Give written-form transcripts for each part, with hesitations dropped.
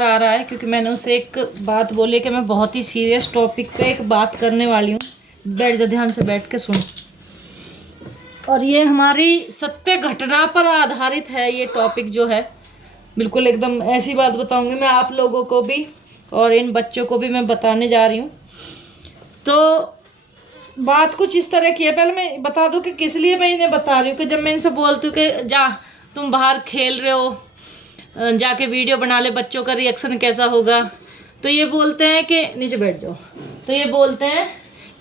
आ रहा है क्योंकि मैंने उसे एक बात बोली कि मैं बहुत ही सीरियस टॉपिक पे एक बात करने वाली हूँ। बैठ जा, ध्यान से बैठ के सुन। और ये हमारी सत्य घटना पर आधारित है। ये टॉपिक जो है बिल्कुल एकदम ऐसी बात बताऊंगी मैं आप लोगों को भी और इन बच्चों को भी मैं बताने जा रही हूँ। तो बात कुछ इस तरह की है। पहले मैं बता दूं कि किस लिए मैं इन्हें बता रही हूँ। कि जब मैं इनसे बोलती हूँ कि जा तुम बाहर खेल रहे हो, जाके वीडियो बना ले, बच्चों का रिएक्शन कैसा होगा, तो ये बोलते हैं कि नीचे बैठ जाओ। तो ये बोलते हैं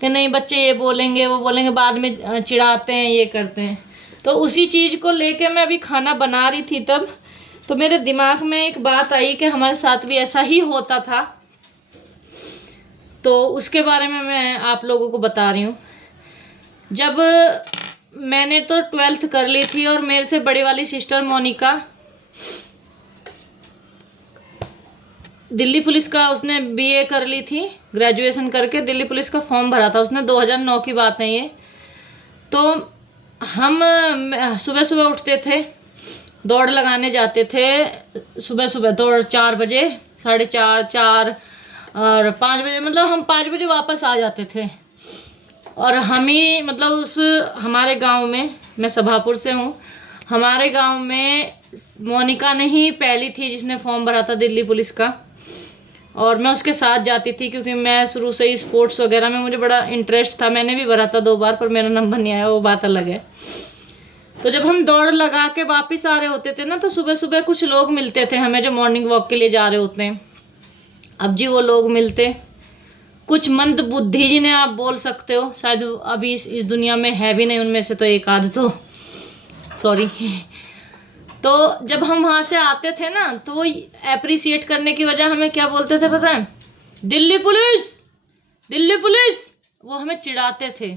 कि नहीं बच्चे ये बोलेंगे वो बोलेंगे, बाद में चिढ़ाते हैं, ये करते हैं। तो उसी चीज़ को लेके मैं अभी खाना बना रही थी तब तो मेरे दिमाग में एक बात आई कि हमारे साथ भी ऐसा ही होता था। तो उसके बारे में मैं आप लोगों को बता रही हूँ। जब मैंने तो 12th कर ली थी और मेरे से बड़ी वाली सिस्टर मोनिका दिल्ली पुलिस का उसने बीए कर ली थी, ग्रेजुएशन करके दिल्ली पुलिस का फॉर्म भरा था उसने। 2009 की बात है ये। तो हम सुबह सुबह उठते थे, दौड़ लगाने जाते थे। सुबह सुबह दौड़ 4 बजे, 4:30, 4 और 5 बजे, मतलब हम 5 बजे वापस आ जाते थे। और हम ही मतलब उस हमारे गांव में, मैं सभापुर से हूँ, हमारे गांव में मोनिका ने ही पहली थी जिसने फॉर्म भरा था दिल्ली पुलिस का। और मैं उसके साथ जाती थी क्योंकि मैं शुरू से ही स्पोर्ट्स वगैरह में मुझे बड़ा इंटरेस्ट था। मैंने भी भरा था 2 बार पर मेरा नंबर नहीं आया, वो बात अलग है। तो जब हम दौड़ लगा के वापस आ रहे होते थे ना, तो सुबह सुबह कुछ लोग मिलते थे हमें जो मॉर्निंग वॉक के लिए जा रहे होते हैं। अब जी वो लोग मिलते कुछ मंद बुद्धि जिन्हें आप बोल सकते हो, शायद अभी इस दुनिया में है भी नहीं उनमें से तो एक आध, तो सॉरी। तो जब हम वहाँ से आते थे ना तो वो अप्रिसिएट करने की वजह हमें क्या बोलते थे पता है? Delhi police, Delhi police. वो हमें चिढ़ाते थे।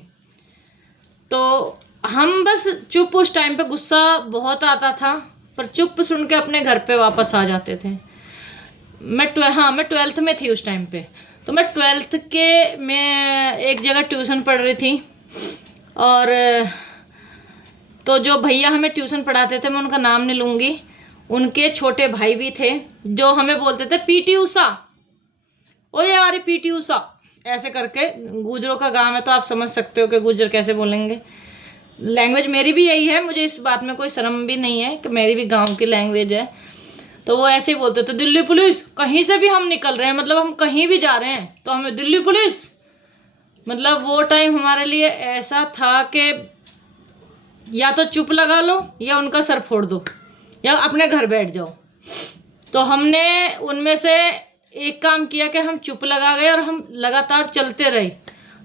तो हम बस चुप, उस टाइम पे गुस्सा बहुत आता था पर चुप सुन के अपने घर पे वापस आ जाते थे। मैं 12th में थी उस टाइम पे। तो मैं 12th के मैं एक जगह ट्यूशन पढ़ रही थी। और तो जो भैया हमें ट्यूशन पढ़ाते थे, मैं उनका नाम नहीं लूँगी, उनके छोटे भाई भी थे जो हमें बोलते थे पीटी उषा। ओ यार पीटी उषा ऐसे करके। गुजरों का गांव है तो आप समझ सकते हो कि गुजर कैसे बोलेंगे। लैंग्वेज मेरी भी यही है, मुझे इस बात में कोई शर्म भी नहीं है कि मेरी भी गांव की लैंग्वेज है। तो वो ऐसे ही बोलते थे दिल्ली पुलिस। कहीं से भी हम निकल रहे हैं, मतलब हम कहीं भी जा रहे हैं तो हमें दिल्ली पुलिस। मतलब वो टाइम हमारे लिए ऐसा था कि या तो चुप लगा लो या उनका सर फोड़ दो या अपने घर बैठ जाओ। तो हमने उनमें से एक काम किया कि हम चुप लगा गए और हम लगातार चलते रहे।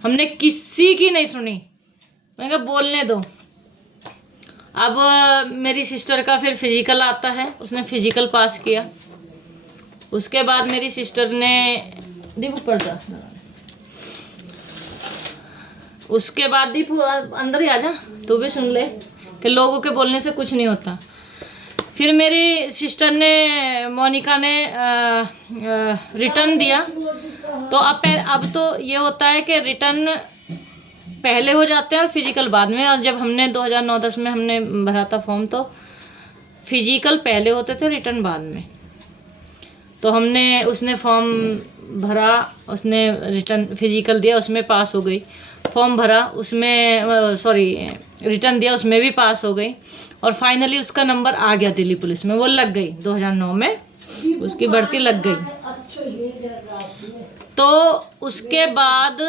हमने किसी की नहीं सुनी। मैंने कहा बोलने दो। अब मेरी सिस्टर का फिर फिजिकल आता है, उसने फिजिकल पास किया। उसके बाद मेरी सिस्टर ने दीपू पढ़ता, उसके बाद दीपू अंदर ही आ जा, तू भी सुन ले कि लोगों के बोलने से कुछ नहीं होता। फिर मेरी सिस्टर ने, मोनिका ने रिटर्न दिया। तो अब तो ये होता है कि रिटर्न पहले हो जाते हैं और फिजिकल बाद में। और जब हमने 2009-10 में हमने भरा था फॉर्म तो फिजिकल पहले होते थे, रिटर्न बाद में। तो उसने फॉर्म भरा, उसने रिटर्न फिजिकल दिया, उसमें पास हो गई। फॉर्म भरा, उसमें रिटर्न दिया, उसमें भी पास हो गई। और फाइनली उसका नंबर आ गया दिल्ली पुलिस में, वो लग गई 2009 में, उसकी भर्ती लग गई। तो उसके बाद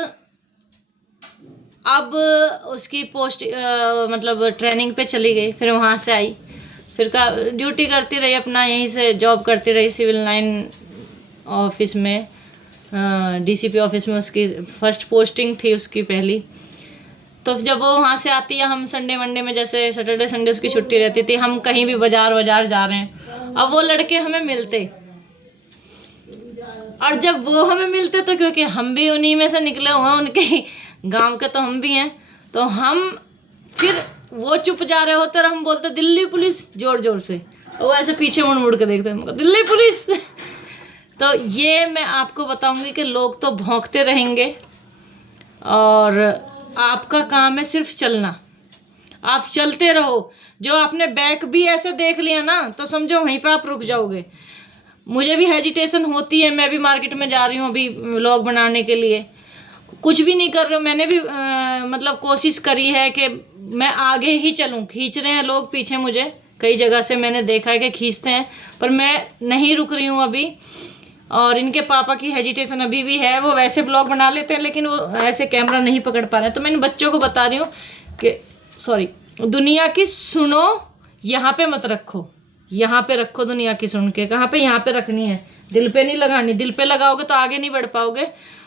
अब उसकी पोस्ट मतलब ट्रेनिंग पे चली गई। फिर वहाँ से आई, फिर का ड्यूटी करती रही, अपना यहीं से जॉब करती रही सिविल लाइन ऑफिस में, डीसीपी ऑफिस में। उसकी फर्स्ट पोस्टिंग थी उसकी पहली। तो जब वो वहाँ से आती है, हम संडे मंडे में, जैसे सैटरडे संडे उसकी छुट्टी रहती थी, हम कहीं भी बाजार जा रहे हैं, अब वो लड़के हमें मिलते। और जब वो हमें मिलते तो क्योंकि हम भी उन्हीं में से निकले हुए हैं, उनके गांव के तो हम भी हैं, तो हम फिर वो चुप जा रहे होते और हम बोलते दिल्ली पुलिस जोर जोर से। वो ऐसे पीछे मुड़ मुड़ के देखते हैं, दिल्ली पुलिस। तो ये मैं आपको बताऊंगी कि लोग तो भौंकते रहेंगे और आपका काम है सिर्फ चलना। आप चलते रहो। जो आपने बैक भी ऐसे देख लिया ना तो समझो वहीं पे आप रुक जाओगे। मुझे भी हेजिटेशन होती है, मैं भी मार्केट में जा रही हूँ अभी व्लॉग बनाने के लिए, कुछ भी नहीं कर रही हूँ। मैंने भी मतलब कोशिश करी है कि मैं आगे ही चलूँ, खींच रहे हैं लोग पीछे मुझे, कई जगह से मैंने देखा है कि खींचते हैं, पर मैं नहीं रुक रही हूँ अभी। और इनके पापा की हेजिटेशन अभी भी है, वो वैसे ब्लॉग बना लेते हैं लेकिन वो ऐसे कैमरा नहीं पकड़ पा रहे हैं। तो मैं इन बच्चों को बता रही हूँ कि सॉरी, दुनिया की सुनो, यहाँ पे मत रखो, यहाँ पे रखो दुनिया की सुन के। कहाँ पे? यहाँ पे रखनी है, दिल पे नहीं लगानी। दिल पे लगाओगे तो आगे नहीं बढ़ पाओगे।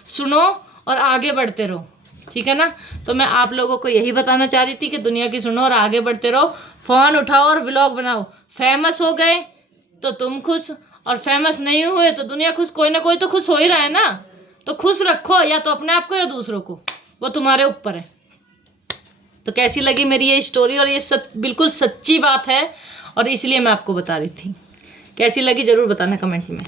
सुनो और आगे बढ़ते रहो, ठीक है ना। तो मैं आप लोगों को यही बताना चाह रही थी कि दुनिया की सुनो और आगे बढ़ते रहो। फ़ोन उठाओ और व्लॉग बनाओ। फेमस हो गए तो तुम खुश, और फेमस नहीं हुए तो दुनिया खुश। कोई ना कोई तो खुश हो ही रहा है ना, तो खुश रखो, या तो अपने आप को या दूसरों को, वो तुम्हारे ऊपर है। तो कैसी लगी मेरी ये स्टोरी, और ये बिल्कुल सच्ची बात है, और इसलिए मैं आपको बता रही थी। कैसी लगी ज़रूर बताना कमेंट में।